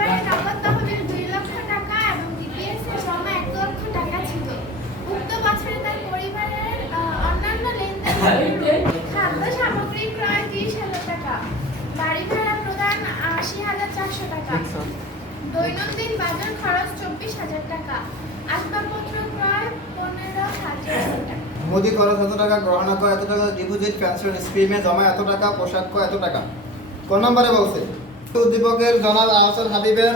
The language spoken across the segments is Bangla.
পরিবারে নগদ তহবিল 2 লক্ষ টাকা এবং ডিপিএস এর জমা 1 লক্ষ টাকা ছিল। উক্ত বছরে তার পরিবারের অন্যান্য লেনদেন খাদ্য সামগ্রী ক্রয় 30,000 টাকা, বাড়ি ভাড়া প্রদান 80,400 টাকা, দৈনন্দিন বাজার খরচ 24,000 টাকা, আসবাবপত্র ক্রয় 15,000 টাকা। মোদি খরচ এত টাকা, গ্রহণা কয় এত টাকা, ডিপোজিট পেনশন স্কিমে জমা এত টাকা, পোশাক কয় এত টাকা। কোন নম্বরে বলছে? উদ্দীপকের জনাব আহসান হাবিবের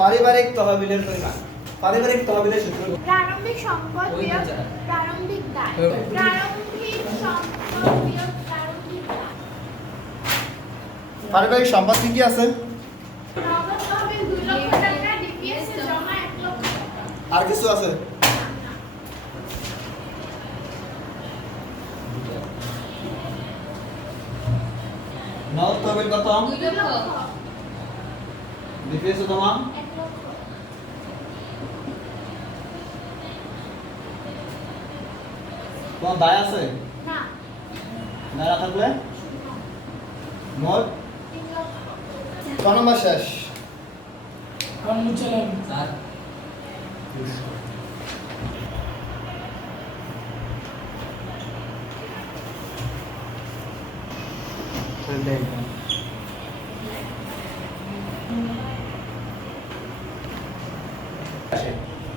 পারিবারিক তহবিলের পরিমাণ। পারিবারিক তহবিলের সূত্র। প্রারম্ভিক সম্পদ বিয়োগ প্রারম্ভিক দায়। প্রারম্ভিক সম্পদ বিয়োগ প্রারম্ভিক দায়। পারিবারিক সম্পদ কি কি আছে? নগদ তহবিল 2 লক্ষ টাকা, ডিপিএস এর জমা 1 লক্ষ টাকা। আর কিছু আছে? নগদ তহবিল কত? 2 লক্ষ। ডিপিএস জমা 1 লক্ষ। কোন দায় আছে? না, দায় না থাকলে মোট 3 লক্ষ। কোন নম্বর শেষ? স্যার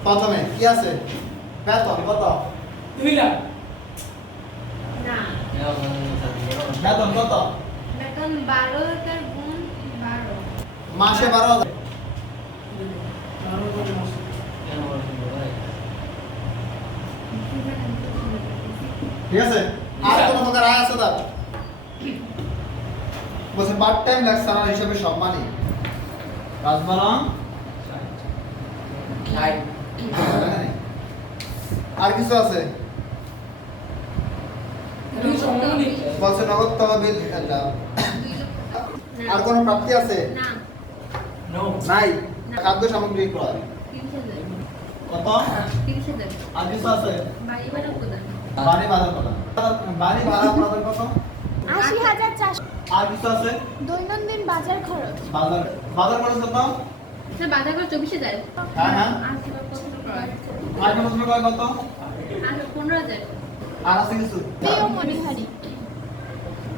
প্রথমে কি আছে? বেতন কত? 2 লাখ। না, বেতন কত? বেতন 12,000 গুণ 12। মাসে 12,000। ঠিক আছে? আর কোন প্রকার আয় আছে তার? বলছে পার্ট টাইম লেকচারার হিসেবে সম্মানী রাজমারা। আর কিছু আছে? বলছে নগদ তহবিল এটা। আর কোন প্রাপ্তি আছে? না, নাই। খাদ্য সামগ্রী ক্রয় 30,000। কত? 30,000। আর কিছু আছে? বাড়ি ভাড়া প্রদান বাড়ি ভাড়া প্রদান। বাড়ি ভাড়া প্রদান কত? 80,400। আর কিছু আছে? দৈনন্দিন বাজার খরচ। বাজার বাজার খরচ কত? স্যার বাজার খরচ 24,000। হ্যাঁ হ্যাঁ। আসবাবপত্র ক্রয় আর কোন প্রশ্ন কয় কত? 15,000। আর আছে কিছু? প্রিয় মণিহারি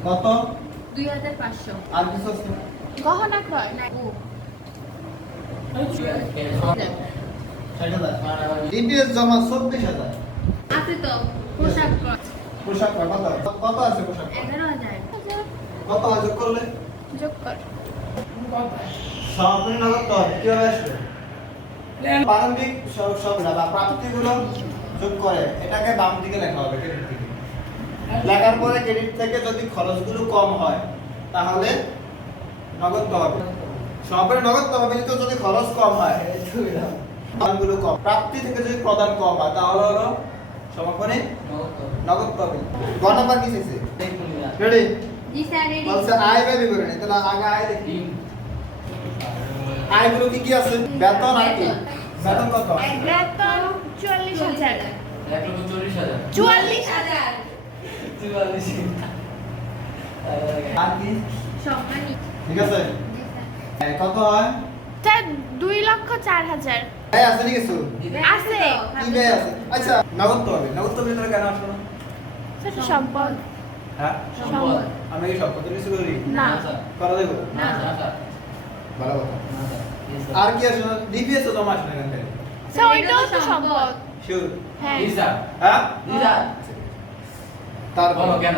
কত? 2,500। আর কিছু আছে? গহনা ক্রয় ও 60,000। ডিপিএস জমা 24,000। আছে তো পোশাক ক্রয় পোশাক কয় কত? কত আছে পোশাক? 11,000। কত যোগ করলে? যোগ কর। সমাপনী নগদ তহবিল কিভাবে আসবে? প্রারম্ভিক সব বা প্রাপ্তিগুলো যোগ করে এটাকে বাম দিকে লেখা হবে, ক্রেডিট থেকে। লেখার পরে ক্রেডিট থেকে যদি খরচগুলো কম হয় তাহলে নগদ তহবিল। সমাপনী নগদ তহবিল তো যদি খরচ কম হয়, প্রদানগুলো কম, প্রাপ্তি থেকে যদি প্রদান কম হয় তাহলে হলো সমাপনী নগদ তহবিল। গণনা কি শেষে? রেডি? জি স্যার রেডি। বলছে আয় ব্যয় বিবরণী। তাহলে আগে আয় দেখি। আয়গুলো কি কি আছে? বেতন আর কি? বেতন কত? বেতন 44,000। 1,40,000 44,000 আর কি? সম্মানী। ঠিক আছে? কত হয়? স্যার 2,04,000 ব্যয় আছে নাকি কিছু? আছে। কি ব্যয় আছে? আচ্ছা, নগদ তহবিল। নগদ তহবিল তোরা কেন আসলো না? স্যার সম্পদ। হ্যাঁ? সম্পদ। আমরা কি সম্পদ কিছু করি? না। করা দেবো? না। ভালো কথা। আর কি আসে না? ডিপিএস তো জমা আসে না এখান থেকে। স্যার ওইটাও তো সম্পদ। শিওর? হ্যাঁ। হ্যাঁ? তারপর কেন?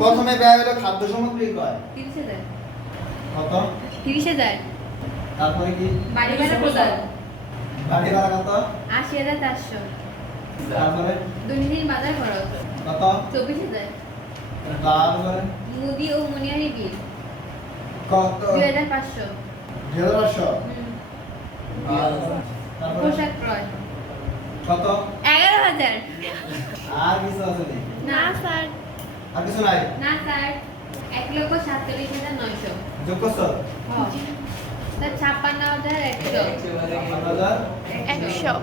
প্রথমে ব্যয় হলো খাদ্য সামগ্রী ক্রয়। 30,000। কত? 30,000। তারপরে কি? বাড়ি ভাড়া প্রদান গাড়ি ভাড়া কত? 80,400। তারপরে দৈনন্দিন বাজার খরচ কত? 24,000। তারপরে মুদি ও মনিহারি বিল কত? 2,500। 2,500। তারপরে পোশাক ক্রয় কত? 11,000। আর কিছু আছে নাকি? না স্যার। আর কিছু নাই? না স্যার 1,47,900। যোগ করছো? স্যার 56,100। আপনাদের 100।